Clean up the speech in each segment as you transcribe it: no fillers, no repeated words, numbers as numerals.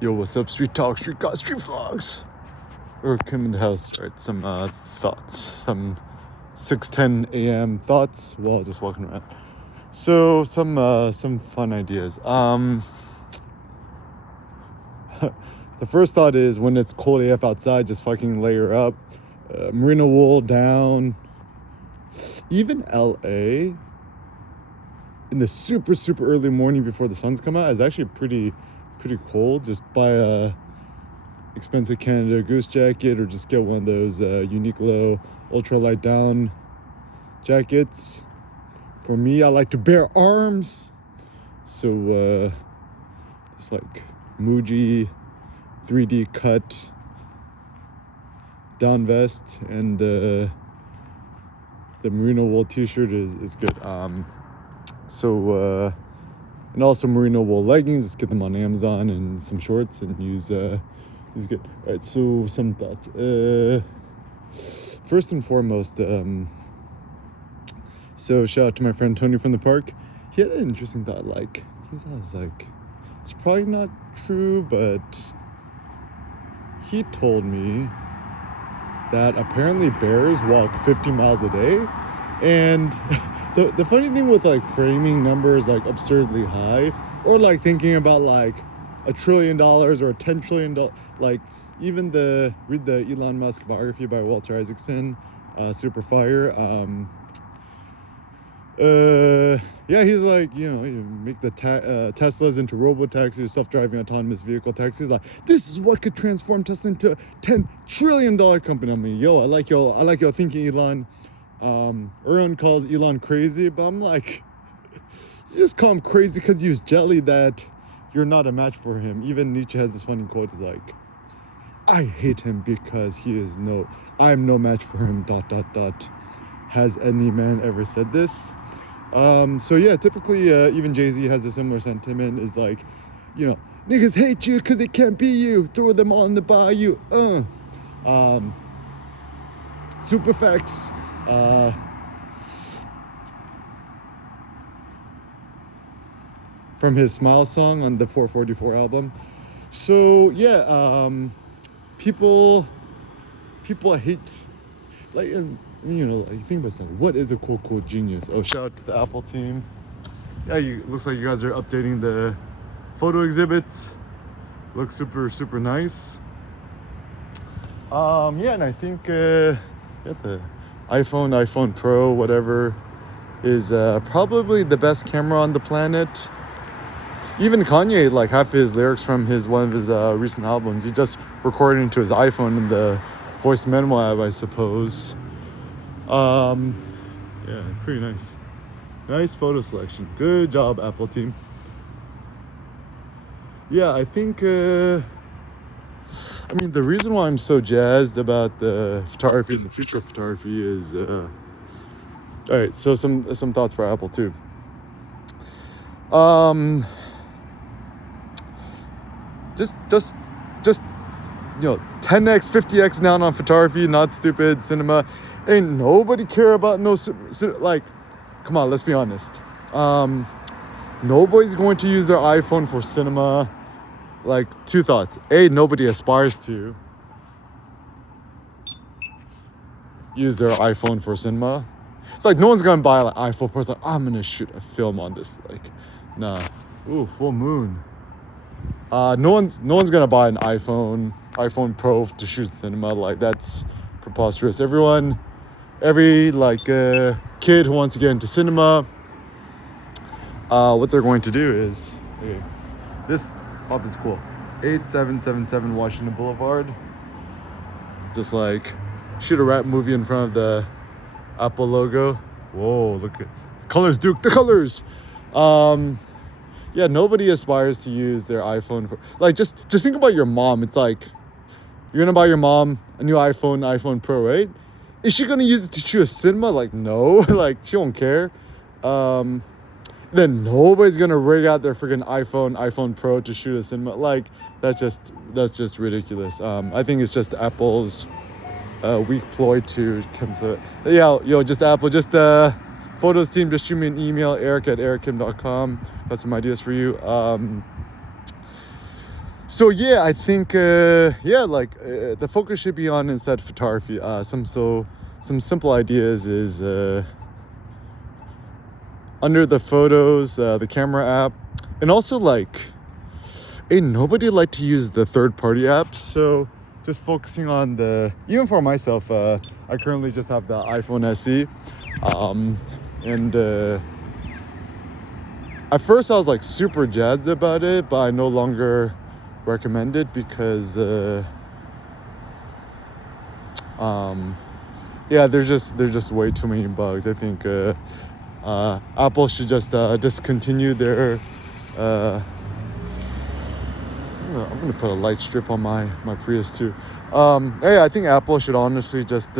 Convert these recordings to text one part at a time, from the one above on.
Yo, what's up? Street talk, street got street vlogs. Or Kim in the house. All right, some thoughts, some 6:10 a.m. thoughts while just walking around. So some fun ideas. The first thought is when it's cold AF outside, just fucking layer up. Merino wool down. Even LA in the super early morning before the sun's come out is actually pretty cold. Just buy a expensive Canada Goose jacket or just get one of those Uniqlo ultralight down jackets. For me, I like to bear arms, so it's like Muji 3D cut down vest and the merino wool t-shirt is good. And also merino wool leggings. Let's get them on Amazon, and some shorts, and use good. All right, so some thoughts. First and foremost, so shout out to my friend Tony from the park. He had an interesting thought. Like, he thought it was like, it's probably not true, but he told me that apparently bears walk 50 miles a day. And the funny thing with like framing numbers like absurdly high, or like thinking about like $1 trillion or $10 trillion, like even read the Elon Musk biography by Walter Isaacson, super fire. Yeah, he's like, you make the Teslas into robo-taxis, self-driving autonomous vehicle taxis. Like, this is what could transform Tesla into a $10 trillion company. I mean, I like your thinking, Elon. Everyone calls Elon crazy, but I'm like, you just call him crazy because you use jelly that you're not a match for him. Even Nietzsche has this funny quote. He's like, I hate him because I'm no match for him, ... Has any man ever said this? So yeah, typically, even Jay-Z has a similar sentiment. Is like, niggas hate you because they can't be you. Throw them all in the bayou. Super facts. From his Smile song on the 444 album. So yeah, people hate, like, and you think about something. What is a cool genius? Oh, shout out to the Apple team. Yeah, looks like you guys are updating the photo exhibits. Looks super nice. Yeah, and I think the iPhone Pro, whatever, is probably the best camera on the planet. Even Kanye, like half his lyrics from one of his recent albums, he just recorded into his iPhone in the voice memo app, I suppose. Yeah, pretty nice. Nice photo selection. Good job, Apple team. Yeah, I think, the reason why I'm so jazzed about the photography and the future of photography is, all right, so some thoughts for Apple too. Just 10x, 50x down on photography, not stupid. Cinema, ain't nobody care about like, come on, let's be honest. Nobody's going to use their iPhone for cinema. Like, two thoughts. A, nobody aspires to use their iPhone for cinema. It's like no one's gonna buy like iPhone Pro. It's like, I'm gonna shoot a film on this. Like, nah. Ooh, full moon. No one's gonna buy an iPhone Pro to shoot cinema. Like, that's preposterous. Every kid who wants to get into cinema, what they're going to do is, okay, this office is cool. 8777 Washington Boulevard. Just like shoot a rap movie in front of the Apple logo. Whoa, look at the colors, Duke. The colors. Yeah, nobody aspires to use their iPhone for, like, just think about your mom. It's like, you're gonna buy your mom a new iPhone Pro, right? Is she gonna use it to shoot a cinema? Like, no. Like, she won't care. Then nobody's gonna rig out their freaking iPhone Pro to shoot a cinema. Like, that's just ridiculous. I think it's just Apple's weak ploy to come to it. Yeah, just Apple, just photos team, just shoot me an email, eric@erickim.com. Got some ideas for you. So yeah, I think the focus should be on instead photography. Some simple ideas is under the photos, the camera app, and also like, ain't nobody like to use the third-party apps. So just focusing on even for myself, I currently just have the iPhone SE, and at first I was like super jazzed about it, but I no longer recommend it because there's just way too many bugs. I think Apple should just discontinue their I'm gonna put a light strip on my Prius too. I think Apple should honestly just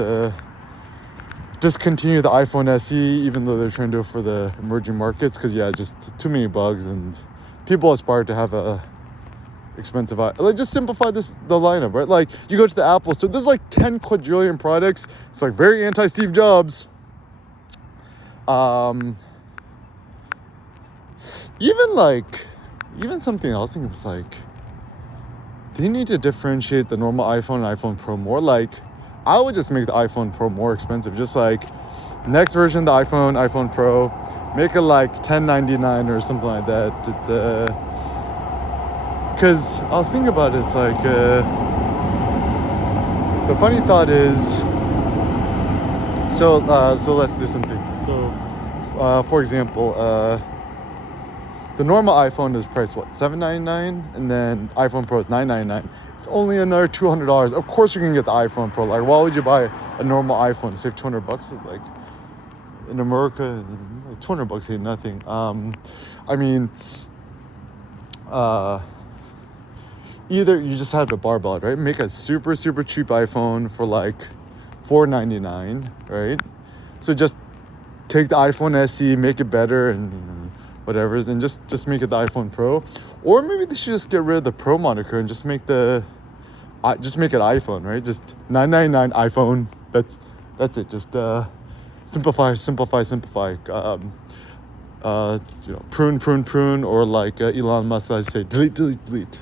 discontinue the iPhone SE, even though they're trying to do it for the emerging markets, because just too many bugs, and people aspire to have a expensive like just simplify the lineup, right? Like you go to the Apple store, there's like 10 quadrillion products. It's like very anti Steve Jobs. Even something else, I think it was like they need to differentiate the normal iPhone and iPhone Pro more. Like I would just make the iPhone Pro more expensive, just like next version of the iPhone Pro, make it like $10.99 or something like that. It's because I was thinking about it, it's like the funny thought is, so let's do something. So for example, the normal iPhone is priced what, $799, and then iPhone Pro is $999. It's only another $200. Of course you're gonna get the iPhone Pro. Like why would you buy a normal iPhone to save $200? Is like in America, like $200 ain't nothing. Either you just have to barbell it, right? Make a super cheap iPhone for like $499, right? So just take the iPhone SE, make it better, and whatever, and just make it the iPhone Pro. Or maybe they should just get rid of the Pro moniker and just make it iPhone, right? Just $999 iPhone. That's it. Just simplify. Prune, or like Elon Musk, I say delete.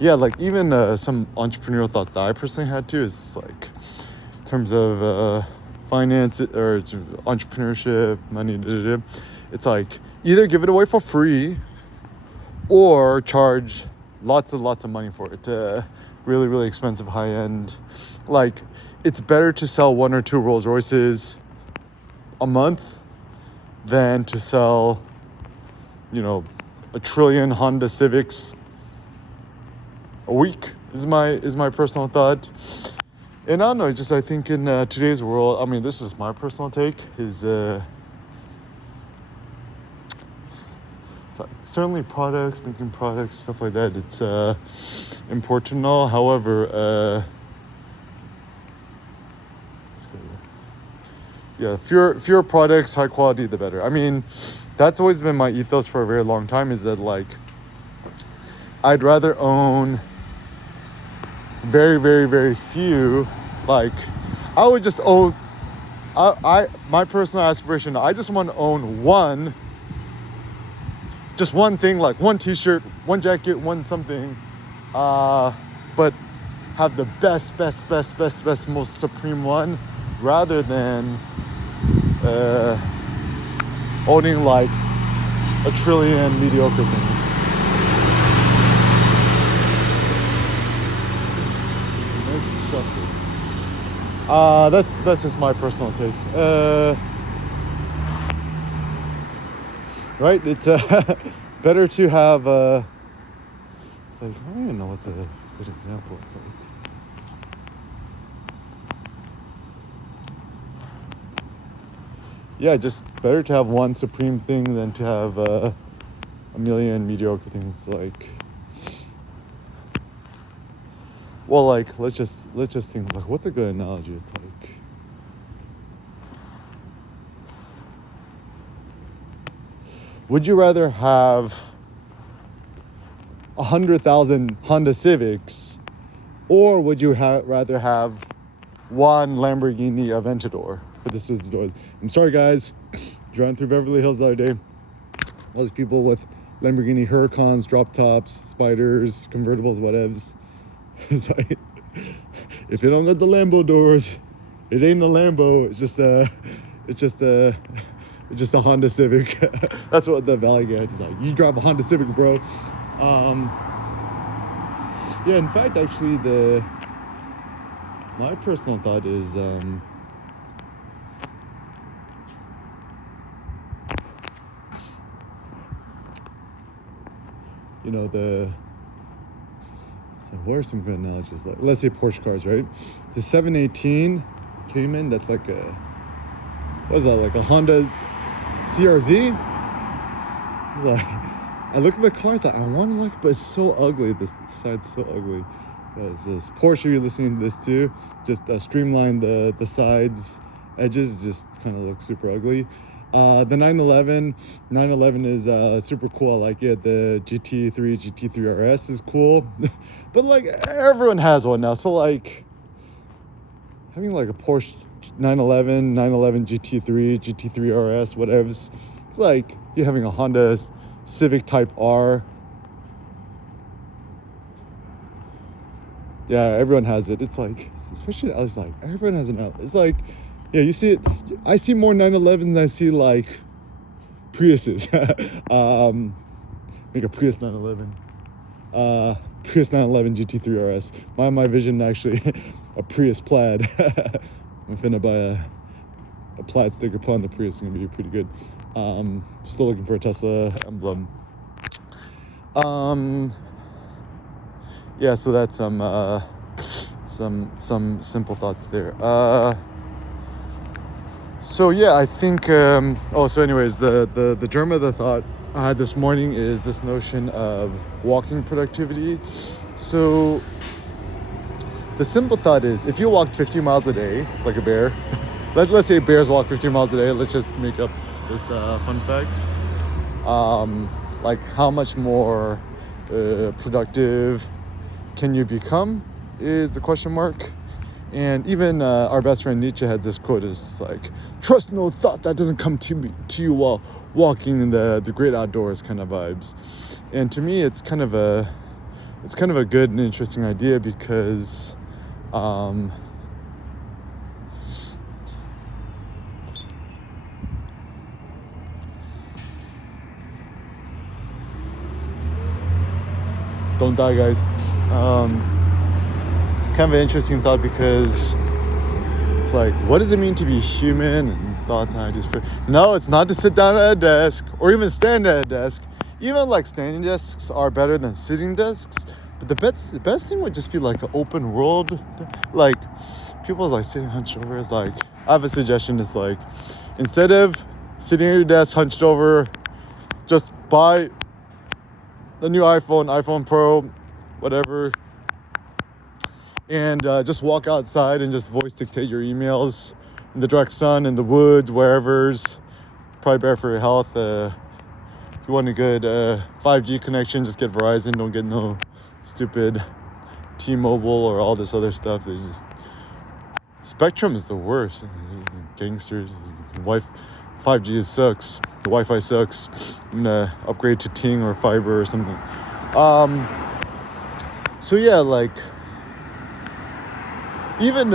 Like even some entrepreneurial thoughts that I personally had too is like in terms of finance or entrepreneurship, money. It's like either give it away for free or charge lots of money for it. Really expensive, high end. Like it's better to sell 1 or 2 Rolls Royces a month than to sell, 1 trillion Honda Civics a week. Is my personal thought. And I don't know, I think in today's world, I mean, this is my personal take, is certainly making products, stuff like that, it's important and all. However, fewer products, high quality, the better. I mean, that's always been my ethos for a very long time, is that like I'd rather own very few. Like I would just own my personal aspiration, I just want to own just one thing, like one t-shirt, one jacket, one something, but have the best, most supreme one, rather than owning like a trillion mediocre things. That's just my personal take. Right? It's better to have. It's like, I don't even know what's a good example. It's like, just better to have one supreme thing than to have a million mediocre things. Like, well, like let's just think, like, what's a good analogy? It's like, would you rather have 100,000 Honda Civics, or would you rather have one Lamborghini Aventador? But this is, I'm sorry guys, driving through Beverly Hills the other day, all these people with Lamborghini Huracans, drop tops, spiders, convertibles, whatevs. It's like, if you don't got the Lambo doors, it ain't a Lambo. It's just a Honda Civic. That's what the Valley guy is like. You drive a Honda Civic, bro. Yeah, in fact, actually, my personal thought is, you know, so what are some good analogies? Like, let's say Porsche cars, right? The 718 Cayman, that's like what is that, like a Honda CRZ? It's like, I look at the car, it's like, I want to like, but it's so ugly. This side's so ugly. This Porsche you're listening to this to, just streamline the sides, edges, just kind of look super ugly. The 911 is super cool. I like it. The GT3 RS is cool. But like everyone has one now. So like having like a Porsche 911 GT3 RS, whatever's, it's like you having a Honda Civic Type R. Yeah, everyone has it. It's like, especially I was like, everyone has an out. It's like, yeah, you see it. I see more 911s than I see like Priuses. Make a Prius 911. Prius 911 GT3 RS. My vision actually, a Prius Plaid. I'm finna buy a Plaid sticker, put on the Prius. It's gonna be pretty good. Still looking for a Tesla emblem. Yeah, so that's some simple thoughts there. So yeah, I think. So anyways, the germ of the thought I had this morning is this notion of walking productivity. So the simple thought is, if you walked 50 miles a day, like a bear, let's say bears walk 50 miles a day. Let's just make up this fun fact. Like how much more productive can you become is the question mark. And even our best friend Nietzsche had this quote, is like, trust no thought that doesn't come to you while walking in the great outdoors, kind of vibes. And to me, it's kind of a good and interesting idea, because don't die, guys. It's kind of an interesting thought, because it's like, what does it mean to be human? And thoughts and ideas. No, it's not to sit down at a desk or even stand at a desk. Even like standing desks are better than sitting desks. But the best thing would just be like an open world. Like people like sitting hunched over. Is like, I have a suggestion. It's like, instead of sitting at your desk hunched over, just buy the new iPhone Pro, whatever, and just walk outside and just voice dictate your emails in the direct sun, in the woods, wherever's probably better for your health. If you want a good 5G connection, just get Verizon. Don't get no stupid T-Mobile or all this other stuff. They just, Spectrum is the worst. Gangsters. 5G sucks. The Wi-Fi sucks. I'm gonna upgrade to Ting or fiber or something. So yeah, like even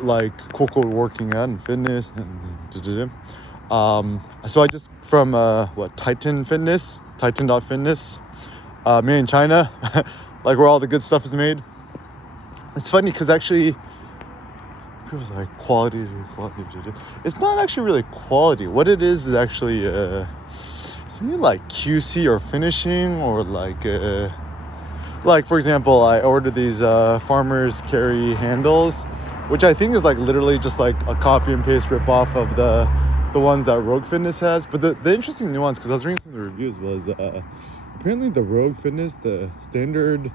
like quote working out and fitness and so I just from Titan.Fitness, made in China, like where all the good stuff is made. It's funny because actually people's like quality. It's not actually really quality. What it is actually it's maybe like QC or finishing, or like for example, I ordered these Farmers Carry handles, which I think is like literally just like a copy and paste rip off of the ones that Rogue Fitness has. But the interesting nuance, because I was reading some of the reviews, was apparently the Rogue Fitness, the standard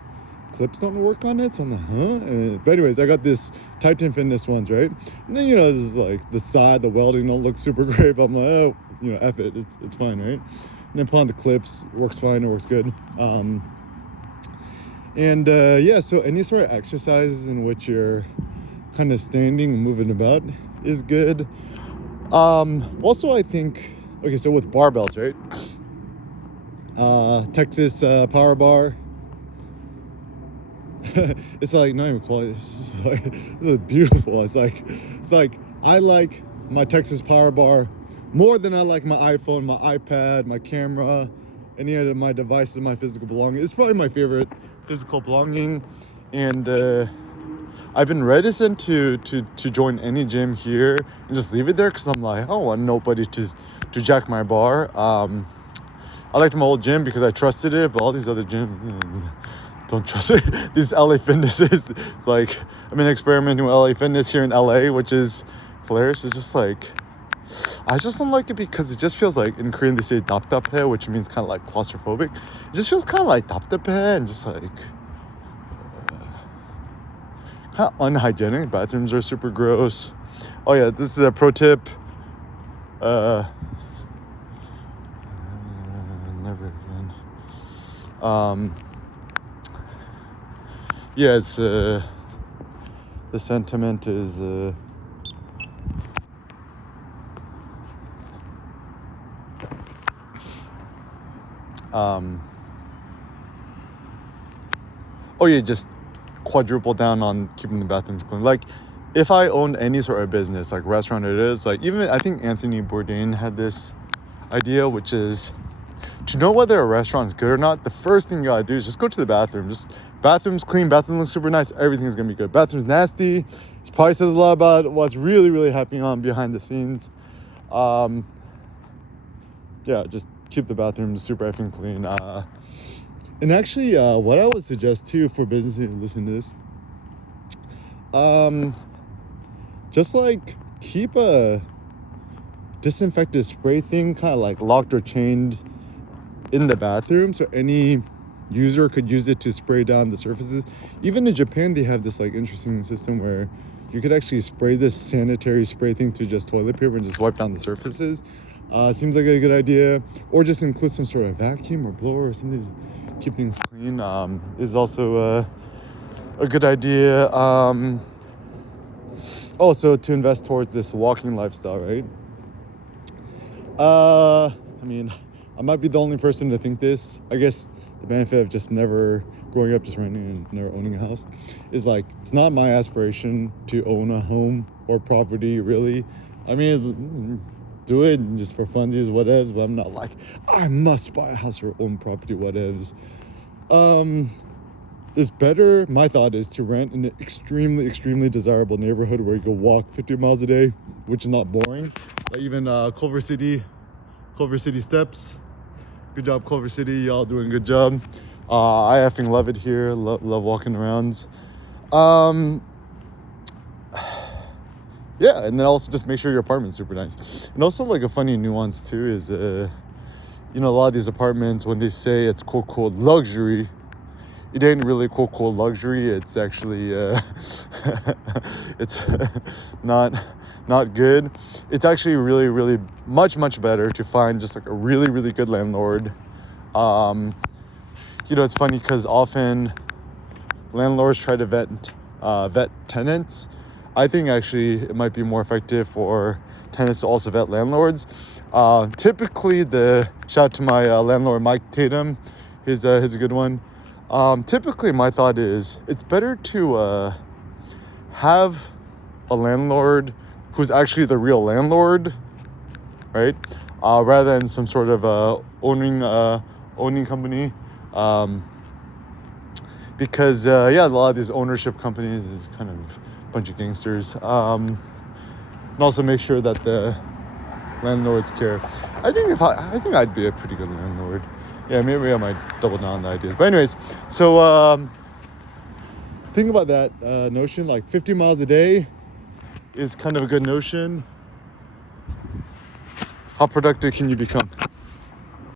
clips don't work on it. So I'm like, but anyways, I got this Titan Fitness ones, right? And then, this is like the side, the welding don't look super great, but I'm like, oh, F it, it's fine, right? And then put on the clips, works fine, it works good. So any sort of exercises in which you're kind of standing and moving about is good. Also, I think, okay, so with barbells, right? Texas Power Bar. It's like not even quality. It's just like it's beautiful. It's like I like my Texas Power Bar more than I like my iPhone, my iPad, my camera, any of my devices, my physical belongings. It's probably my favorite physical belonging, and I've been reticent to join any gym here and just leave it there because I'm like, I don't want nobody to jack my bar. I liked my old gym because I trusted it, but all these other gyms, don't trust it. These LA Fitnesses, it's like I've been experimenting with LA Fitness here in LA, which is hilarious. It's just like I just don't like it because it just feels like in Korean they say 답답해, which means kind of like claustrophobic. It just feels kind of like 답답해 and just like kind of unhygienic. Bathrooms are super gross. Oh yeah, this is a pro tip. Never again. Yeah, it's the sentiment is oh yeah, just quadruple down on keeping the bathrooms clean. Like if I owned any sort of business, like restaurant it is, like even I think Anthony Bourdain had this idea, which is to know whether a restaurant's good or not, the first thing you gotta do is just go to the bathroom. Just bathroom's clean, bathroom looks super nice, everything's gonna be good. Bathroom's nasty, it probably says a lot about what's really, really happening on behind the scenes. Yeah, just keep the bathrooms super effing clean. And actually, what I would suggest too for businesses listening to this, just like keep a disinfectant spray thing kind of like locked or chained in the bathroom so any user could use it to spray down the surfaces. Even in Japan, they have this like interesting system where you could actually spray this sanitary spray thing to just toilet paper and just wipe down the surfaces. Seems like a good idea. Or just include some sort of vacuum or blower or something to keep things clean is also a good idea. Also to invest towards this walking lifestyle, right? I mean, I might be the only person to think this. I guess the benefit of just never growing up just renting and never owning a house is like it's not my aspiration to own a home or property really. I mean, do it just for funsies, whatevs, but I'm not like I must buy a house or own property, whatevs. It's better, my thought is to rent in an extremely desirable neighborhood where you can walk 50 miles a day, which is not boring. Like even Culver City Steps. Good job, Culver City. Y'all doing a good job. I effing love it here. Love walking around. Yeah, and then also just make sure your apartment's super nice. And also like a funny nuance too is, a lot of these apartments, when they say it's quote luxury, it ain't really quote luxury. It's actually it's not good. It's actually really much better to find just like a really good landlord. It's funny because often landlords try to vet tenants. I think actually it might be more effective for tenants to also vet landlords. Typically, shout out to my landlord Mike Tatum, he's a good one. Typically, my thought is it's better to have a landlord who's actually the real landlord, right? Rather than some sort of owning company. Because a lot of these ownership companies is kind of a bunch of gangsters. And also make sure that the landlords care. I think I'd be a pretty good landlord. Yeah, maybe I might double down on the ideas. But anyways, so think about that notion. Like 50 miles a day is kind of a good notion. How productive can you become?